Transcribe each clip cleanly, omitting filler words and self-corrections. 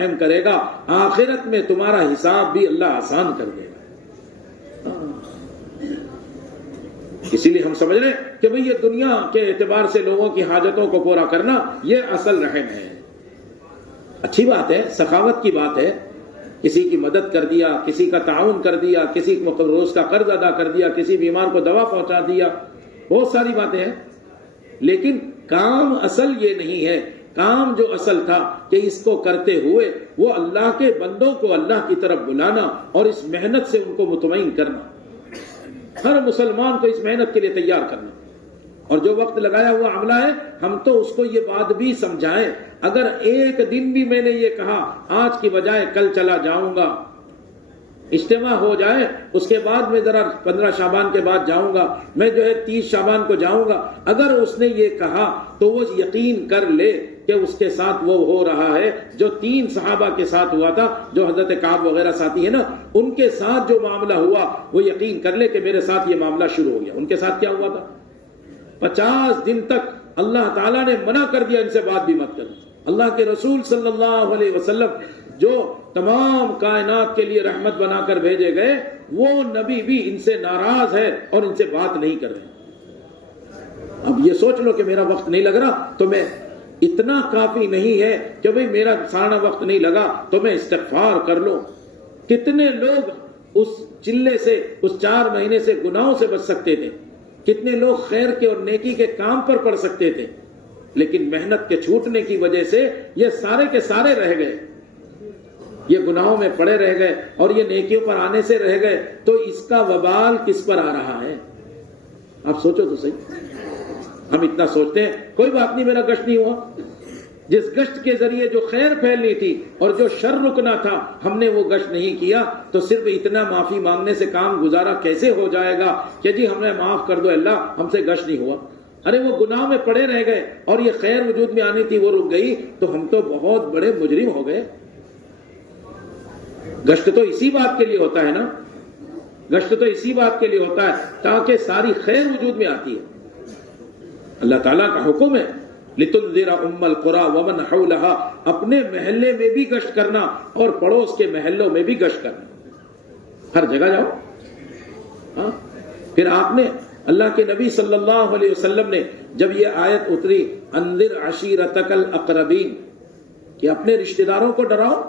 کرے گا، آخرت میں تمہارا حساب بھی اللہ آسان کر دے گا۔ اسی لیے ہم سمجھ رہے ہیں کہ بھئی یہ دنیا کے اعتبار سے لوگوں کی حاجتوں کو پورا کرنا یہ اصل رحم ہے۔ اچھی بات ہے، سخاوت کی بات ہے، کسی کی مدد کر دیا، کسی کا تعاون کر دیا، کسی روز کا قرض ادا کر دیا، کسی بیمار کو دوا پہنچا دیا، بہت ساری باتیں ہیں، لیکن کام اصل یہ نہیں ہے۔ کام جو اصل تھا کہ اس کو کرتے ہوئے وہ اللہ کے بندوں کو اللہ کی طرف بلانا اور اس محنت سے ان کو مطمئن کرنا، ہر مسلمان کو اس محنت کے لیے تیار کرنا۔ اور جو وقت لگایا ہوا عملہ ہے، ہم تو اس کو یہ بات بھی سمجھائیں، اگر ایک دن بھی میں نے یہ کہا آج کی بجائے کل چلا جاؤں گا، اجتماع ہو جائے اس کے بعد میں ذرا 15 شعبان کے بعد جاؤں گا، میں جو ہے 30 شعبان کو جاؤں گا، اگر اس نے یہ کہا تو وہ یقین کر لے کہ اس کے ساتھ وہ ہو رہا ہے جو 3 صحابہ کے ساتھ ہوا تھا، جو حضرت کعب وغیرہ ساتھی ہیں نا، ان کے ساتھ جو معاملہ ہوا وہ یقین کر لے کہ میرے ساتھ یہ معاملہ شروع ہو گیا۔ ان کے ساتھ کیا ہوا تھا؟ 50 دن تک اللہ تعالیٰ نے منع کر دیا ان سے بات بھی مت کرنا۔ اللہ کے رسول صلی اللہ علیہ وسلم جو تمام کائنات کے لیے رحمت بنا کر بھیجے گئے، وہ نبی بھی ان سے ناراض ہے اور ان سے بات نہیں کر رہے۔ اب یہ سوچ لو کہ میرا وقت نہیں لگ رہا تو میں اتنا کافی نہیں ہے کہ بھئی میرا سارا وقت نہیں لگا تو میں استغفار کر لوں۔ کتنے لوگ اس چلے سے، اس 4 مہینے سے گناہوں سے بچ سکتے تھے، کتنے لوگ خیر کے اور نیکی کے کام پر پڑ سکتے تھے، لیکن محنت کے چھوٹنے کی وجہ سے یہ سارے کے سارے رہ گئے، یہ گناہوں میں پڑے رہ گئے اور یہ نیکیوں پر آنے سے رہ گئے۔ تو اس کا وبال کس پر آ رہا ہے؟ آپ سوچو تو صحیح۔ ہم اتنا سوچتے ہیں کوئی بات نہیں، میرا گشت نہیں ہوا۔ جس گشت کے ذریعے جو خیر پھیلنی تھی اور جو شر رکنا تھا، ہم نے وہ گشت نہیں کیا، تو صرف اتنا معافی مانگنے سے کام گزارا کیسے ہو جائے گا کہ جی ہمیں معاف کر دو اللہ، ہم سے گشت نہیں ہوا؟ ارے وہ گناہ میں پڑے رہ گئے اور یہ خیر وجود میں آنی تھی وہ رک گئی، تو ہم تو بہت بڑے مجرم ہو گئے۔ گشت تو اسی بات کے لیے ہوتا ہے نا، گشت تو اسی بات کے لیے ہوتا ہے تاکہ ساری خیر وجود میں آتی ہے۔ اللہ تعالیٰ کا حکم ہے لِتُنذِرَ أُمَّ الْقُرَىٰ وَمَنْ حَوْلَهَا، اپنے محلے میں بھی گشت کرنا اور پڑوس کے محلوں میں بھی گشت کرنا، ہر جگہ جاؤ۔ پھر آپ نے، اللہ کے نبی صلی اللہ علیہ وسلم نے جب یہ آیت اتری انذر عشیرتک الاقربین کہ اپنے رشتہ داروں کو ڈراؤ،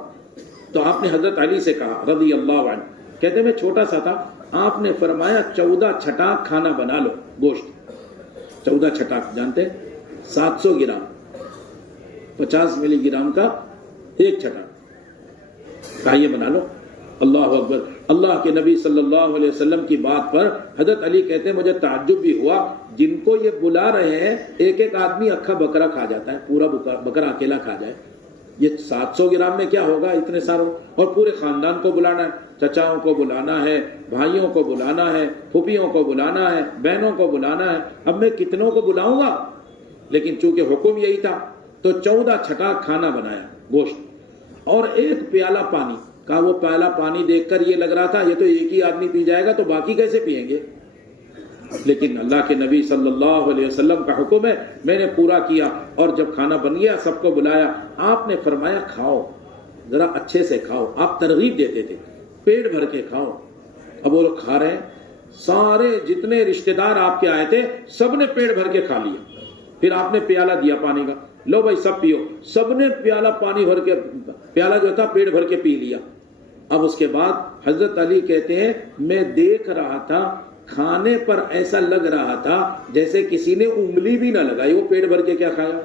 تو آپ نے حضرت علی سے کہا رضی اللہ عنہ، کہتے میں چھوٹا سا تھا، آپ نے فرمایا 14 چھٹاک کھانا بنا لو، گوشت 14 چھٹاک جانتے ہیں 700 گرام، 50 ملی گرام کا ایک چھٹاک، کہا یہ بنا لو۔ اللہ اکبر۔ اللہ کے نبی صلی اللہ علیہ وسلم کی بات پر حضرت علی کہتے ہیں مجھے تعجب بھی ہوا، جن کو یہ بلا رہے ہیں ایک ایک آدمی اکھا بکرا کھا جاتا ہے، پورا بکرا اکیلا کھا جائے، یہ 700 گرام میں کیا ہوگا اتنے ساروں؟ اور پورے خاندان کو بلانا ہے، چچاؤں کو بلانا ہے، بھائیوں کو بلانا ہے، پھوپھیوں کو بلانا ہے، بہنوں کو بلانا ہے، اب میں کتنوں کو بلاؤں گا؟ لیکن چونکہ حکم یہی تھا تو 14 چھٹاک کھانا بنایا گوشت اور ایک پیالہ پانی کا۔ وہ پیالہ پانی دیکھ کر یہ لگ رہا تھا یہ تو ایک ہی آدمی پی جائے گا، تو باقی کیسے پئیں گے؟ لیکن اللہ کے نبی صلی اللہ علیہ وسلم کا حکم ہے، میں نے پورا کیا، اور جب کھانا بن گیا سب کو بلایا، آپ نے فرمایا کھاؤ، ذرا اچھے سے کھاؤ، آپ ترغیب دیتے تھے، پیٹ بھر کے کھاؤ۔ اب وہ لوگ کھا رہے ہیں، سارے جتنے رشتہ دار آپ کے آئے تھے سب نے پیٹ بھر کے کھا لیا۔ پھر آپ نے پیالہ دیا پانی کا، لو بھائی سب پیو، سب نے پیالہ پانی بھر کے، پیالہ جو تھا پیٹ بھر کے پی لیا۔ اب اس کے بعد حضرت علی کہتے ہیں میں دیکھ رہا تھا، کھانے پر ایسا لگ رہا تھا جیسے کسی نے انگلی بھی نہ لگائی، وہ پیٹ بھر کے کیا کھایا،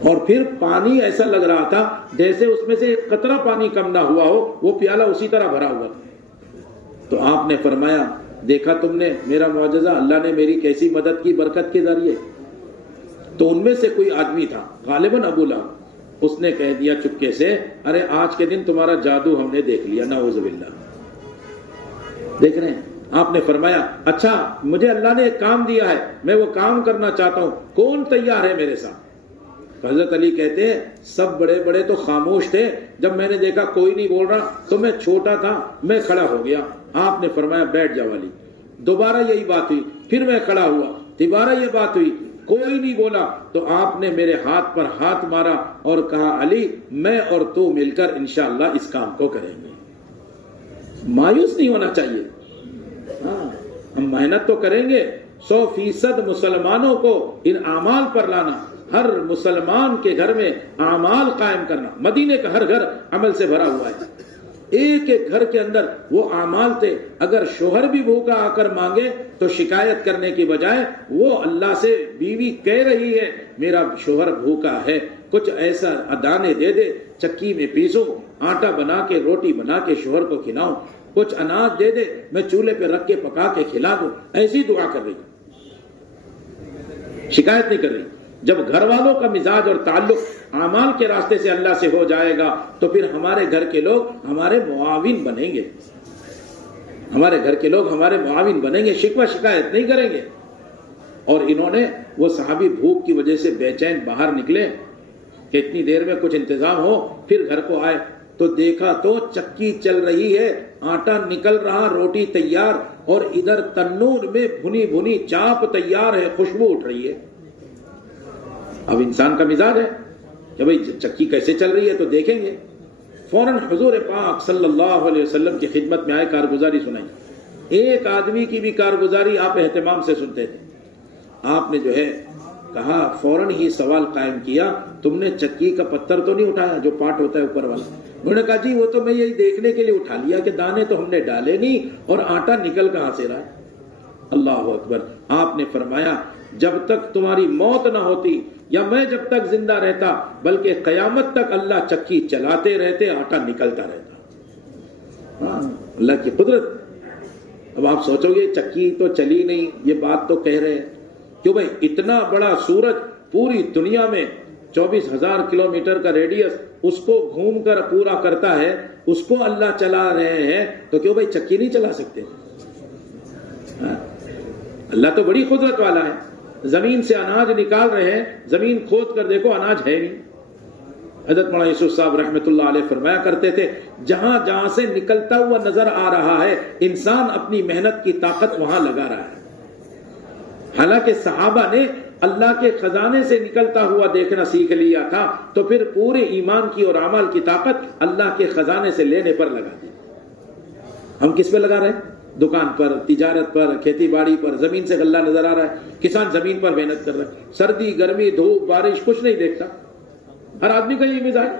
اور پھر پانی ایسا لگ رہا تھا جیسے اس میں سے ایک قطرہ پانی کم نہ ہوا ہو، وہ پیالہ اسی طرح بھرا ہوا تھا۔ تو آپ نے فرمایا دیکھا تم نے میرا معجزہ، اللہ نے میری کیسی مدد کی برکت کے ذریعے۔ تو ان میں سے کوئی آدمی تھا غالباً ابو لہب، اس نے کہہ دیا چپکے سے ارے آج کے دن تمہارا جادو ہم نے دیکھ لیا، نعوذ باللہ۔ دیکھ رہے ہیں، آپ نے فرمایا اچھا مجھے اللہ نے ایک کام دیا ہے، میں وہ کام کرنا چاہتا ہوں، کون تیار ہے میرے ساتھ؟ حضرت علی کہتے ہیں سب بڑے بڑے تو خاموش تھے، جب میں نے دیکھا کوئی نہیں بول رہا تو میں چھوٹا تھا، میں کھڑا ہو گیا۔ آپ نے فرمایا بیٹھ جاؤ علی۔ دوبارہ یہی بات ہوئی، پھر میں کھڑا ہوا، دوبارہ یہ بات ہوئی، کوئی نہیں بولا تو آپ نے میرے ہاتھ پر ہاتھ مارا اور کہا علی میں اور تو مل کر انشاءاللہ اس کام کو کریں گے. مایوس نہیں ہونا چاہیے. ہاں ہم محنت تو کریں گے. 100% مسلمانوں کو ان اعمال پر لانا, ہر مسلمان کے گھر میں اعمال قائم کرنا. مدینے کا ہر گھر عمل سے بھرا ہوا ہے. ایک ایک گھر کے اندر وہ اعمال تھے. اگر شوہر بھی بھوکا آ کر مانگے تو شکایت کرنے کی بجائے وہ اللہ سے بیوی کہہ رہی ہے میرا شوہر بھوکا ہے, کچھ ایسا دانے دے دے, چکی میں پیسو, آٹا بنا کے روٹی بنا کے شوہر کو کھلاؤ, کچھ اناج دے دے میں چولہے پہ رکھ کے پکا کے کھلا دوں. ایسی دعا کر رہی, شکایت نہیں کر رہی. جب گھر والوں کا مزاج اور تعلق اعمال کے راستے سے اللہ سے ہو جائے گا تو پھر ہمارے گھر کے لوگ ہمارے معاون بنیں گے. ہمارے گھر کے لوگ ہمارے معاون بنیں گے, شکوہ شکایت نہیں کریں گے. اور انہوں نے, وہ صحابی بھوک کی وجہ سے بے چین باہر نکلے کہ اتنی دیر میں کچھ انتظام ہو. پھر گھر کو آئے تو دیکھا تو چکی چل رہی ہے, آٹا نکل رہا, روٹی تیار, اور ادھر تنور میں بھنی بھنی چاپ تیار ہے, خوشبو اٹھ رہی ہے. اب انسان کا مزاج ہے کہ بھئی چکی کیسے چل رہی ہے تو دیکھیں گے. فوراً حضور پاک صلی اللہ علیہ وسلم کی خدمت میں آئے, کارگزاری سنائی. ایک آدمی کی بھی کارگزاری آپ اہتمام سے سنتے تھے. آپ نے جو ہے کہا, فوراً ہی سوال قائم کیا, تم نے چکی کا پتھر تو نہیں اٹھایا جو پاٹ ہوتا ہے اوپر والا؟ انہوں نے کہا جی وہ تو میں یہی دیکھنے کے لیے اٹھا لیا کہ دانے تو ہم نے ڈالے نہیں اور آٹا نکل کہاں سے رہا ہے. اللہ اکبر. آپ نے فرمایا جب تک تمہاری موت نہ ہوتی یا میں جب تک زندہ رہتا, بلکہ قیامت تک اللہ چکی چلاتے رہتے, آٹا نکلتا رہتا. ہاں اللہ کی قدرت. اب آپ سوچو گے چکی تو چلی نہیں, یہ بات تو کہہ رہے ہیں کیوں بھائی, اتنا بڑا سورج پوری دنیا میں 24,000 کلومیٹر کا ریڈیس, اس کو گھوم کر پورا کرتا ہے, اس کو اللہ چلا رہے ہیں تو کیوں بھائی چکی نہیں چلا سکتے؟ اللہ تو بڑی قدرت والا ہے. زمین سے اناج نکال رہے ہیں, زمین کھود کر دیکھو اناج ہے نہیں. حضرت مولانا یوسف صاحب رحمۃ اللہ علیہ فرمایا کرتے تھے جہاں جہاں سے نکلتا ہوا نظر آ رہا ہے انسان اپنی محنت کی طاقت وہاں لگا رہا ہے. حالانکہ صحابہ نے اللہ کے خزانے سے نکلتا ہوا دیکھنا سیکھ لیا تھا, تو پھر پورے ایمان کی اور اعمال کی طاقت اللہ کے خزانے سے لینے پر لگا دی. ہم کس پہ لگا رہے ہیں؟ دکان پر, تجارت پر, کھیتی باڑی پر. زمین سے غلہ نظر آ رہا ہے, کسان زمین پر محنت کر رہا ہے, سردی گرمی دھوپ بارش کچھ نہیں دیکھتا. ہر آدمی کا یہ مزاج.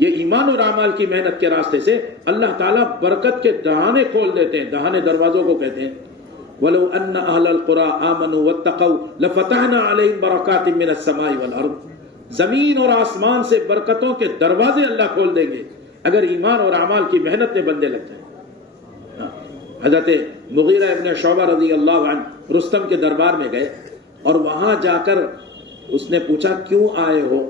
یہ ایمان اور اعمال کی محنت کے راستے سے اللہ تعالیٰ برکت کے دہانے کھول دیتے ہیں. دہانے دروازوں کو کہتے ہیں. وَلَوْ أَنَّ أَهْلَ الْقُرَىٰ آمَنُوا وَاتَّقَوْا لَفَتَحْنَا عَلَيْهِمْ بَرَكَاتٍ مِّنَ السَّمَاءِ وَالْأَرْضِ. زمین اور آسمان سے برکتوں کے دروازے اللہ کھول دیں گے اگر ایمان اور اعمال کی محنت میں بندے لگ جائیں. حضرت مغیرہ ابن شعبہ رضی اللہ عنہ رستم کے دربار میں گئے اور وہاں جا کر اس نے پوچھا کیوں آئے ہو؟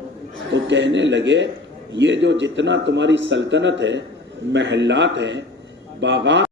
تو کہنے لگے یہ جو جتنا تمہاری سلطنت ہے, محلات ہیں, باغات